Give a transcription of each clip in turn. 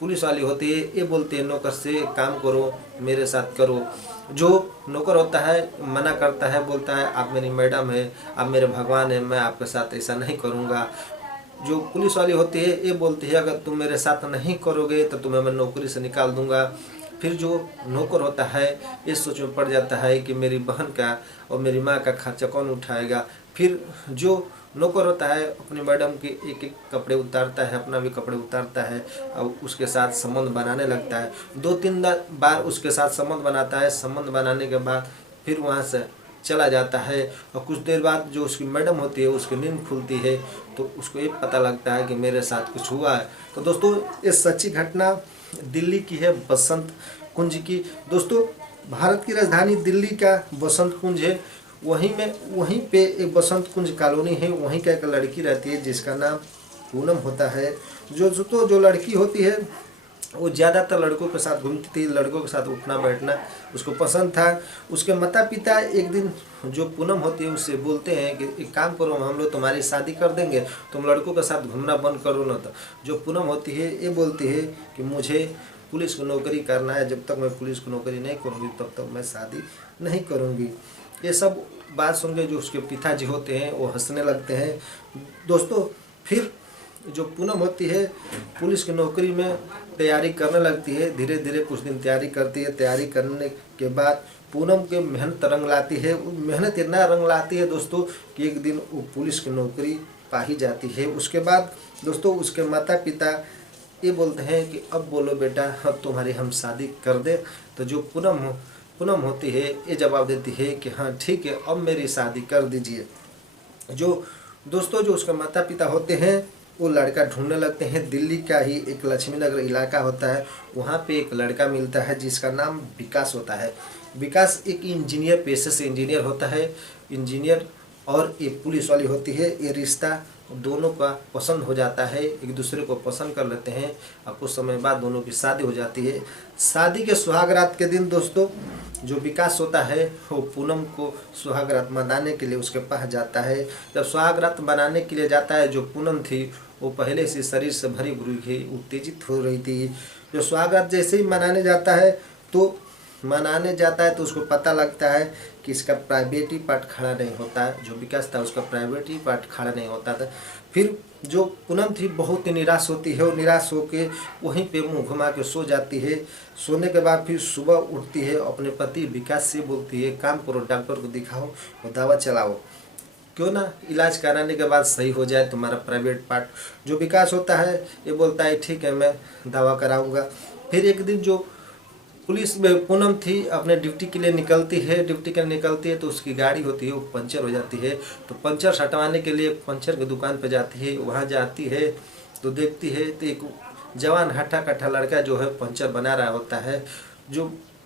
Police वाली होती है ये बोलती है नौकर से काम करो, मेरे साथ करो। जो नौकर होता है मना करता है, बोलता है आप मेरी मैडम है, आप मेरे भगवान हैं, मैं आपके साथ ऐसा नहीं करूँगा। जो पुलिस वाली होती है ये बोलती है अगर तुम मेरे साथ नहीं करोगे तो तुम्हें मैं नौकरी से निकाल दूंगा। फिर जो नौकर होता है इस सोच में पड़ जाता है कि मेरी बहन का और मेरी माँ का खर्चा कौन उठाएगा। फिर जो नौकर होता है अपनी मैडम के एक एक कपड़े उतारता है, अपना भी कपड़े उतारता है और उसके साथ संबंध बनाने लगता है। 2-3 बार उसके साथ संबंध बनाता है। संबंध बनाने के बाद फिर वहाँ से चला जाता है और कुछ देर बाद जो उसकी मैडम होती है उसकी नींद खुलती है तो उसको ये पता लगता है कि मेरे साथ कुछ हुआ है। तो दोस्तों ये सच्ची घटना दिल्ली की है, बसंत कुंज की। दोस्तों भारत की राजधानी दिल्ली का बसंत कुंज है। वहीं पे एक बसंत कुंज कॉलोनी है, वहीं का एक लड़की रहती है जिसका नाम पूनम होता है। जो लड़की होती है वो ज़्यादातर लड़कों के साथ घूमती थी, लड़कों के साथ उठना बैठना उसको पसंद था। उसके माता पिता एक दिन जो पूनम होती है उससे बोलते हैं कि एक काम करो, हम लोग तुम्हारी शादी कर देंगे, तुम लड़कों के साथ घूमना बंद करो ना। तो जो पूनम होती है ये बोलती है कि मुझे पुलिस की नौकरी करना है, जब तक मैं पुलिस की नौकरी नहीं करूँगी तब तक मैं शादी नहीं करूँगी। ये सब बात सुन के जो उसके पिताजी होते हैं वो हंसने लगते हैं। दोस्तों फिर जो पूनम होती है पुलिस की नौकरी में तैयारी करने लगती है। धीरे धीरे कुछ दिन तैयारी करती है। तैयारी करने के बाद पूनम के मेहनत रंग लाती है। मेहनत इतना रंग लाती है दोस्तों कि एक दिन वो पुलिस की नौकरी पा ही जाती है। उसके बाद दोस्तों उसके माता पिता ये बोलते हैं कि अब बोलो बेटा, अब तुम्हारी हम शादी कर दे। तो जो पूनम होती है ये जवाब देती है कि हाँ ठीक है, अब मेरी शादी कर दीजिए। जो दोस्तों जो उसके माता पिता होते हैं वो लड़का ढूंढने लगते हैं। दिल्ली का ही एक लक्ष्मी नगर इलाका होता है, वहाँ पे एक लड़का मिलता है जिसका नाम विकास होता है। विकास एक इंजीनियर, पेशे से इंजीनियर होता है। इंजीनियर और ये पुलिस वाली होती है, ये रिश्ता दोनों का पसंद हो जाता है, एक दूसरे को पसंद कर लेते हैं और कुछ समय बाद दोनों की शादी हो जाती है। शादी के सुहाग रात के दिन दोस्तों जो विकास होता है वो पूनम को सुहाग रात मनाने के लिए उसके पास जाता है। जब सुहाग रात मनाने के लिए जाता है, जो पूनम थी वो पहले से शरीर से भरी भूरी थी, उत्तेजित हो रही थी। जो सुहाग रात जैसे ही मनाने जाता है तो उसको पता लगता है कि इसका प्राइवेटी पार्ट खड़ा नहीं होता है। जो विकास था उसका प्राइवेटी पार्ट खड़ा नहीं होता था। फिर जो पूनम थी बहुत ही निराश होती है, और निराश होकर वहीं पे मुंह घुमा के सो जाती है। सोने के बाद फिर सुबह उठती है, अपने पति विकास से बोलती है काम करो, डॉक्टर को दिखाओ और दवा चलाओ, क्यों ना इलाज कराने के बाद सही हो जाए तुम्हारा प्राइवेट पार्ट। जो विकास होता है ये बोलता है ठीक है मैं दवा कराऊंगा। फिर एक दिन जो पुलिस में पूनम थी अपने ड्यूटी के लिए निकलती है तो उसकी गाड़ी होती है वो पंचर हो जाती है। तो पंचर हटवाने के लिए पंचर की दुकान पर जाती है। वहाँ जाती है तो देखती है तो एक जवान हट्ठा कट्ठा लड़का जो है पंचर बना रहा होता है। जो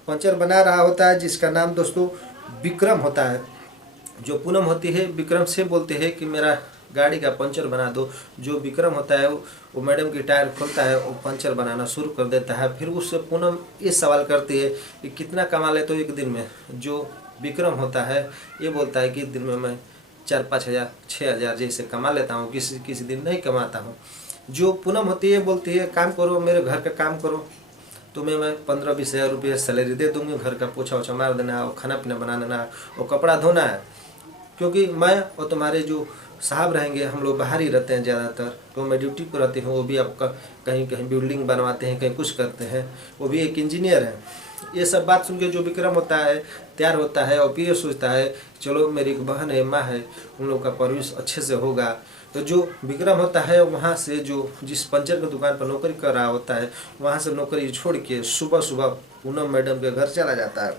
पंचर बना रहा होता है जिसका नाम दोस्तों विक्रम होता है। जो पूनम होती है विक्रम से बोलते हैं कि मेरा गाड़ी का पंचर बना दो। जो विक्रम होता है वो मैडम की टायर खोलता है, वो पंचर बनाना शुरू कर देता है। फिर उससे पूनम ये सवाल करती है कि कितना कमा ले तो एक दिन में। जो विक्रम होता है ये बोलता है कि दिन में मैं 4-5 हज़ार 6 हज़ार जैसे कमा लेता हूँ, किसी दिन नहीं कमाता हूँ। जो पूनम होती है बोलती है काम करो, मेरे घर का काम करो, तुम्हें मैं 15-20 हज़ार रुपये सैलरी दे दूँगी, घर का पोछा वोछा मार देना है और खाना पीना बना देना है और कपड़ा धोना है। क्योंकि मैं और तुम्हारे जो साहब रहेंगे हम लोग बाहर ही रहते हैं ज़्यादातर, तो मैं ड्यूटी पर रहती हूँ, वो भी आपका कहीं कहीं बिल्डिंग बनवाते हैं, कहीं कुछ करते हैं, वो भी एक इंजीनियर है। ये सब बात सुन के जो विक्रम होता है तैयार होता है और फिर ये सोचता है चलो मेरी एक बहन है, माँ है, उन लोग का परवरिश अच्छे से होगा। तो जो विक्रम होता है वहाँ से जो जिस पंचर की दुकान पर नौकरी कर रहा होता है वहाँ से नौकरी छोड़ के सुबह सुबह पूनम मैडम के घर चला जाता है।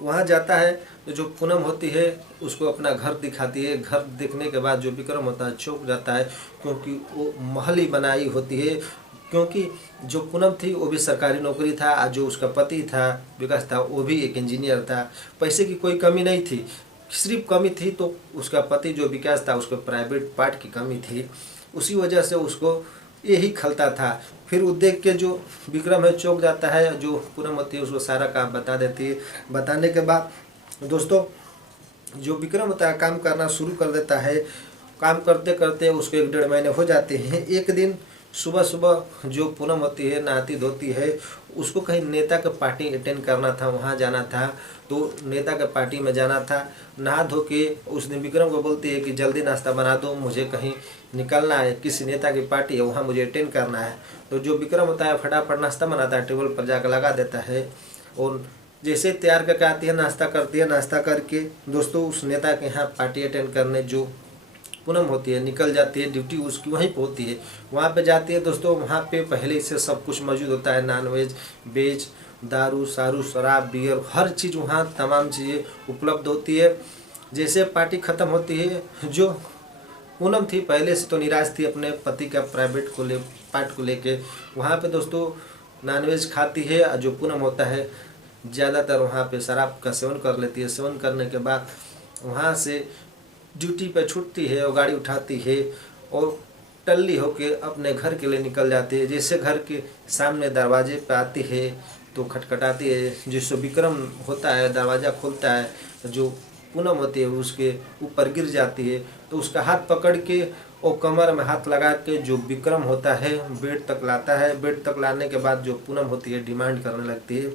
वहाँ जाता है तो जो पूनम होती है उसको अपना घर दिखाती है। घर देखने के बाद जो विक्रम होता है चौंक जाता है, क्योंकि वो महल ही बनाई होती है। क्योंकि जो पूनम थी वो भी सरकारी नौकरी था और जो उसका पति था विकास था वो भी एक इंजीनियर था। पैसे की कोई कमी नहीं थी, सिर्फ कमी थी तो उसका पति जो विकास था उसको प्राइवेट पार्ट की कमी थी। उसी वजह से उसको यही खलता था। फिर वो देख के जो विक्रम है चौंक जाता है। जो पूनम होती है उसको सारा काम बता देती है। बताने के बाद दोस्तों जो विक्रम होता है काम करना शुरू कर देता है। काम करते करते उसको 1-1.5 महीने हो जाते हैं। एक दिन सुबह सुबह जो पूनम होती है नहाती धोती है, उसको कहीं नेता का पार्टी अटेंड करना था, वहाँ जाना था, तो नेता का पार्टी में जाना था। नहा धो के उस दिन विक्रम को बोलती है कि जल्दी नाश्ता बना दो, मुझे कहीं निकलना है, किसी नेता की पार्टी है, वहाँ मुझे अटेंड करना है। तो जो विक्रम होता है फटाफट नाश्ता बनाता है, टेबल पर जाकर लगा देता है और जैसे तैयार करके आती है, नाश्ता करती है। नाश्ता करके दोस्तों उस नेता के यहाँ पार्टी अटेंड करने जो पूनम होती है निकल जाती है, ड्यूटी उसकी वहीं पे होती है। वहाँ पे जाती है दोस्तों, वहाँ पे पहले से सब कुछ मौजूद होता है, नॉनवेज, वेज, दारू सारू, शराब, बियर, हर चीज़ वहाँ तमाम चीज़ें उपलब्ध होती है। जैसे पार्टी ख़त्म होती है, जो पूनम थी पहले से तो निराश थी अपने पति का प्राइवेट पार्ट को लेके, वहाँ पे दोस्तों नॉनवेज खाती है। जो पूनम होता है ज़्यादातर वहाँ पे शराब का सेवन कर लेती है। सेवन करने के बाद वहाँ से ड्यूटी पे छूटती है और गाड़ी उठाती है और टल्ली होके अपने घर के लिए निकल जाती है। जैसे घर के सामने दरवाजे पे आती है तो खटखटाती है, जिससे विक्रम होता है दरवाज़ा खोलता है, जो पूनम होती है उसके ऊपर गिर जाती है। तो उसका हाथ पकड़ के और कमर में हाथ लगा के जो विक्रम होता है बेड तक लाता है। बेड तक लाने के बाद जो पूनम होती है डिमांड करने लगती है,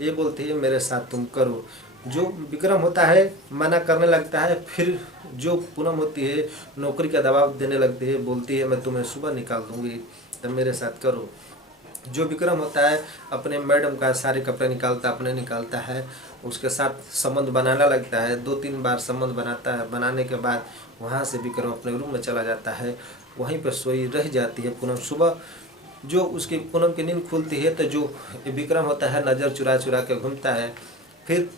ये बोलती है मेरे साथ तुम करो। जो विक्रम होता है मना करने लगता है। फिर जो पूनम होती है नौकरी का दबाव देने लगती है, बोलती है मैं तुम्हें सुबह निकाल दूंगी, तब मेरे साथ करो। जो विक्रम होता है अपने मैडम का सारे कपड़े अपने निकालता है, उसके साथ संबंध बनाने लगता है। 2-3 बार संबंध बनाता है। बनाने के बाद वहाँ से विक्रम अपने रूम में चला जाता है, वहीं पर सोई रह जाती है पूनम। सुबह जो उसकी पूनम की नींद खुलती है तो जो विक्रम होता है नज़र चुरा चुरा के घूमता है। फिर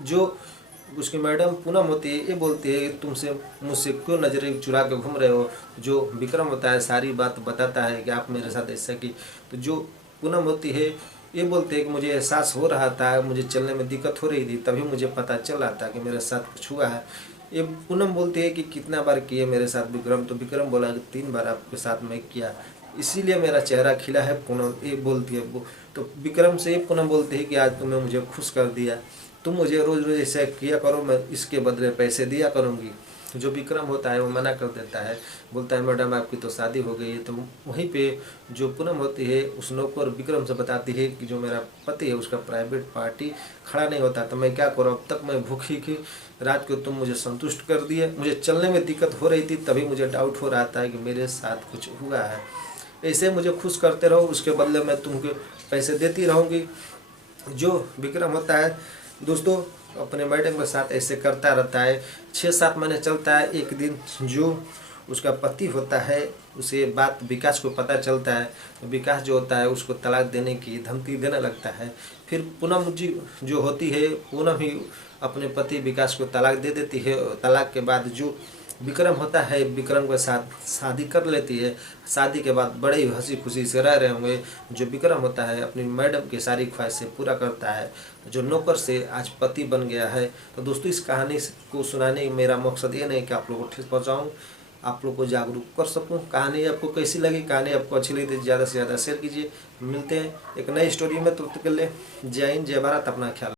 जो उसकी मैडम पूनम होती है ये बोलती है तुमसे मुझसे क्यों नजरें चुरा के घूम रहे हो। जो विक्रम होता है सारी बात बताता है कि आप मेरे साथ ऐसा की। तो जो पूनम होती है ये बोलती है कि मुझे एहसास हो रहा था, मुझे चलने में दिक्कत हो रही थी, तभी मुझे पता चल रहा था कि मेरे साथ कुछ हुआ है। ये पूनम बोलती है कि कितना बार किए मेरे साथ विक्रम। तो विक्रम बोला कि 3 बार आपके साथ मैं किया, इसीलिए मेरा चेहरा खिला है। पूनम ये बोलती है वो। तो विक्रम से ये पूनम बोलती है कि आज तुमने मुझे खुश कर दिया, तुम मुझे रोज़ रोज़ ऐसा किया करो, मैं इसके बदले पैसे दिया करूँगी। जो विक्रम होता है वो मना कर देता है, बोलता है मैडम आपकी तो शादी हो गई है। तो वहीं पे जो पूनम होती है उस नौकर विक्रम से बताती है कि जो मेरा पति है उसका प्राइवेट पार्टी खड़ा नहीं होता, तो मैं क्या करूँ, अब तक मैं भूखी थी, रात को तुम मुझे संतुष्ट कर दिए, मुझे चलने में दिक्कत हो रही थी, तभी मुझे डाउट हो रहा था कि मेरे साथ कुछ हुआ है। ऐसे मुझे खुश करते रहो, उसके बदले मैं तुमको पैसे देती रहूँगी। जो विक्रम होता है दोस्तों अपने मैडम के साथ ऐसे करता रहता है। 6-7 महीने चलता है। एक दिन जो उसका पति होता है उसे बात विकास को पता चलता है, तो विकास जो होता है उसको तलाक देने की धमकी देने लगता है। फिर पूनम जी जो होती है, पूनम ही अपने पति विकास को तलाक दे देती है। तलाक के बाद जो विक्रम होता है विक्रम के साथ शादी कर लेती है। शादी के बाद बड़े ही हंसी खुशी से रह रहे होंगे। जो विक्रम होता है अपनी मैडम की सारी ख्वाहिशें पूरा करता है, जो नौकर से आज पति बन गया है। तो दोस्तों इस कहानी को सुनाने का मेरा मकसद ये नहीं कि आप लोगों को ठेस पहुँचाऊँ, आप लोग को जागरूक कर सकूं। कहानी आपको कैसी लगी, कहानी आपको अच्छी लगी तो ज़्यादा से ज़्यादा शेयर कीजिए। मिलते हैं एक नई स्टोरी में, तब तक के लिए जय हिंद, जय भारत, अपना ख्याल।